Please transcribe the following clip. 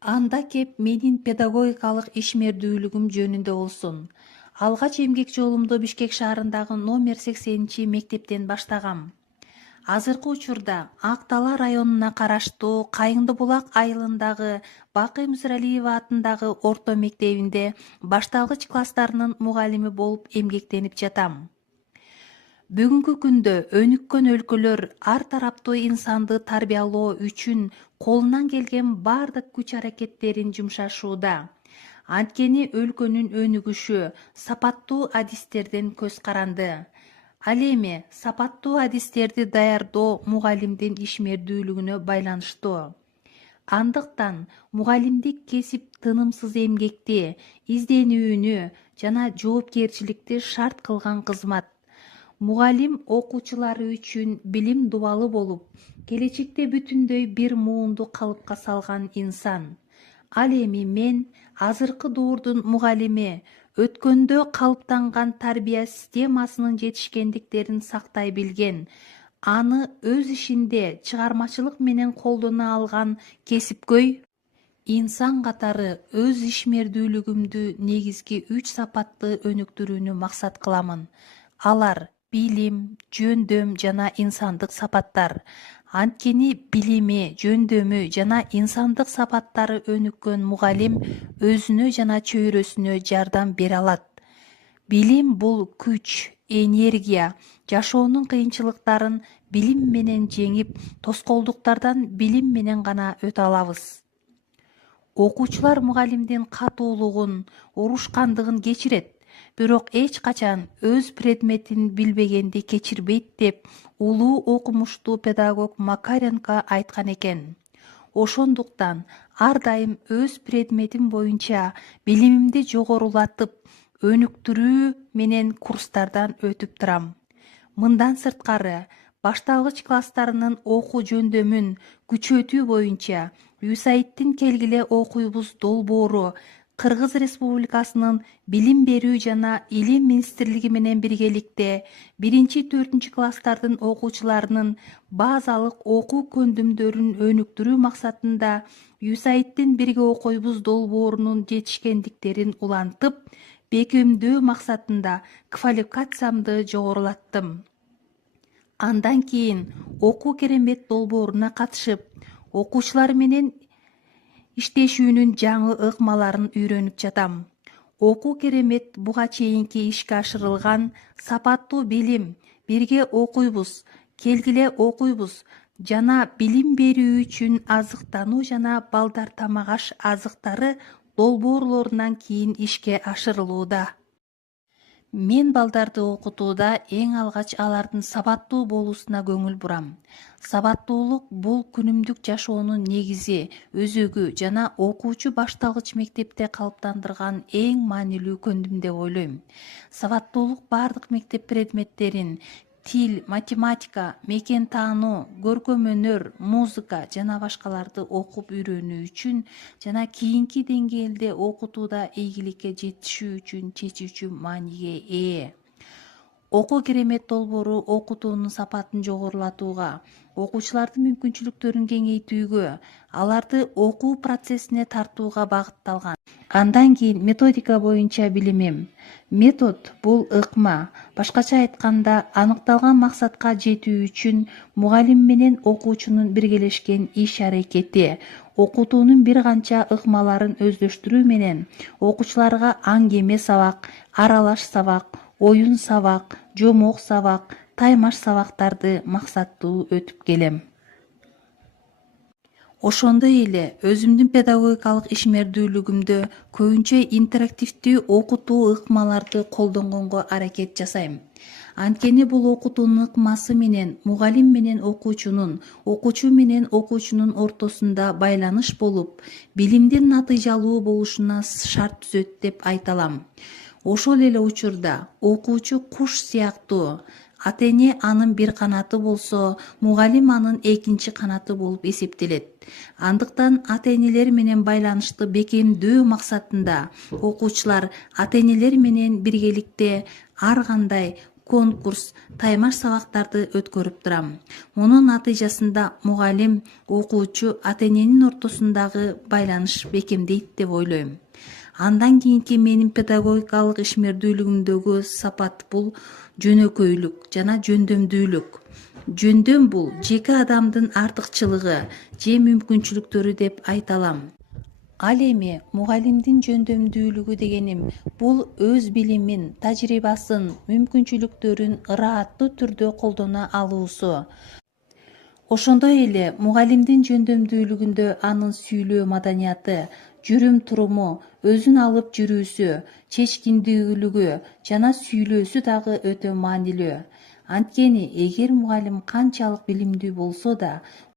Анда кеп менин педагогикалык ишмердүүлүгүм жөнүндө болсун. Алгач эмгек жолумду Бишкек шаарындагы номер 80 мектептен баштагам. Азыркы учурда Ак Дала районуна караштуу Кайыңды булак айылындагы Бакый Мусиралиева атындагы орто мектебинде башталгыч класстарынын мугалими болуп эмгектенип жатам. Бүгүнкү күндө өнүккөн өлкөлөр ар тараптуу инсанды тарбиялоо үчүн колунан келген бардык күч-аракеттерин жумшашууда. Анткени өлкөнүн өнүгүшү сапаттуу адистерден көз каранды. Ал эми сапаттуу адистерди даярдоо мугалимдин ишмердүүлүгүнө байланыштуу. Андыктан мугалимдик кесип тынымсыз эмгекти, изденүүнү жана жоопкерчиликти шарт кылган кызмат. Мугалим окуучулары үчүн билим дубалы болуп, келечекте бүтүндөй бир муунду калыпка салган инсан. Ал эми мен азыркы доордун мугалими өткөндө калыптанган тарбия системасынын жетишкендиктерин сактай билген, аны өз ишинде чыгармачылык менен колдоно алган кесипкөй инсан катары өз ишмердүүлүгүмдү негизги 3 сапатты өнүктүрүүнү максат кыламын. Алар билим, жөндөм жана инсандык сапаттар. Анткени билими, жөндөмү жана инсандык сапаттары өнүккөн мугалим өзүнө жана чөйрөсүнө жардам бере алат. Билим бул күч, энергия, жашоонун кыйынчылыктарын билим менен жеңип, тоскоолдуктардан билим менен гана өтө алабыз. Окуучулар мугалимдин катуулугун, урушкандыгын кечирет, бирок эч качан өз предметин билбегенди кечирбейт деп улуу окумуштуу педагог Макаренко айткан экен. Ошондуктан ар дайым өз предметим боюнча билимимди жогорулатып, өнүктүрүү менен курстардан өтүп турам. Мындан сырткары, башталгыч класстарынын окуу жөндөмүн күчөтүү боюнча USAIDтин «Келгиле окуйбуз» долбоору Кыргыз Республикасынын Билим берүү жана Илим министрлиги менен биргеликте 1-4 класстардын окуучуларынын базалык окуу көндүмдөрүн өнүктүрүү максатында USAIDтин «Бирге окуйбуз» долбоорунун жетишкендиктерин улантып, бекемдөө максатында квалификациямды жогорулаттым. Андан кийин окуу керемет долбооруна катышып, окуучулар менен иштешүүнүн жаңы ыкмаларын үйрөнүп жатам. Окуу керемет буга чейинки ишке ашырылган сапаттуу билим, бирге окуйбуз, келгиле окуйбуз жана билим берүү үчүн азыктануу жана балдар тамак аш азыктары долбоорлорунан кийин ишке ашырылууда. Мен балдарды окутууда эң алгач алардын сабаттуу болуусуна көңүл бурам. Сабаттуулук бул күнүмдүк жашоонун негизи, өзөгү жана окуучу башталгыч мектепте калыптандырган эң маанилүү көндүм деп ойлойм. Сабаттуулук бардык мектеп предметтерин тил, математика, мекен таануу, көркөм өнөр, музыка жана башкаларды окуп үйрөнүү үчүн жана кийинки деңгээлде окутууда ийгиликке жетишүү үчүн чечүүчү мааниге ээ. Окуу керемет долбоору окутуунун сапатын жогорулатууга, окуучулардын мүмкүнчүлүктөрүн кеңейтүүгө, аларды окуу процессине тартууга багытталган. Андан кийин методика боюнча билимим. Метод бул ыкма, башкача айтканда, аныкталган максатка жетүү үчүн мугалим менен окуучунун биргелешкен иш-аракети, окутуунун бир канча ыкмаларын өздөштүрүү менен окуучуларга аңгеме сабак, аралаш сабак, оюн сабак, жомок сабак, таймаш сабактарды максаттуу өтүп келем. Ошондой эле өзүмдүн педагогикалык ишмердүүлүгүмдө көбүнчө интерактивдүү окутуу ыкмаларды колдонгонго аракет жасайм. Анткени бул окутуунун ыкмасы менен мугалим менен окуучунун, окуучу менен окуучунун ортосунда байланыш болуп, билимдин натыйжалуу болушуна шарт түзөт деп айта алам. Ошол эле учурда окуучу куш сыяктуу. Ата-эне анын бир канаты болсо, мугалим анын экинчи канаты болуп эсептелет. Андыктан ата-энелер менен байланышты бекемдөө максатында окуучулар ата-энелер менен биргеликте ар кандай конкурс, таймаш сабактарды өткөрүп турам. Мунун натыйжасында мугалим, окуучу, ата-эненин ортосундагы байланыш бекемдейт деп ойлойм. Андан кийинки менин педагогикалык ишмердүүлүгүмдөгү сапат бул жөнөкөйлүк жана жөндөмдүүлүк. Жөндөм бул жеке адамдын артыкчылыгы же мүмкүнчүлүктөрү деп айта алам. Ал эми мугалимдин жөндөмдүүлүгү дегеним бул өз билимин, тажрыйбасын, мүмкүнчүлүктөрүн ырааттуу түрдө колдоно алуусу. Ошондой эле мугалимдин жөндөмдүүлүгүндө анын сүйлөө маданияты, жүрүм-туруму, өзүн алып жүрүүсү, чечкиндүүлүгү жана сүйлөөсү дагы өтө маанилүү. Анткени эгер мугалим канчалык билимдүү болсо да,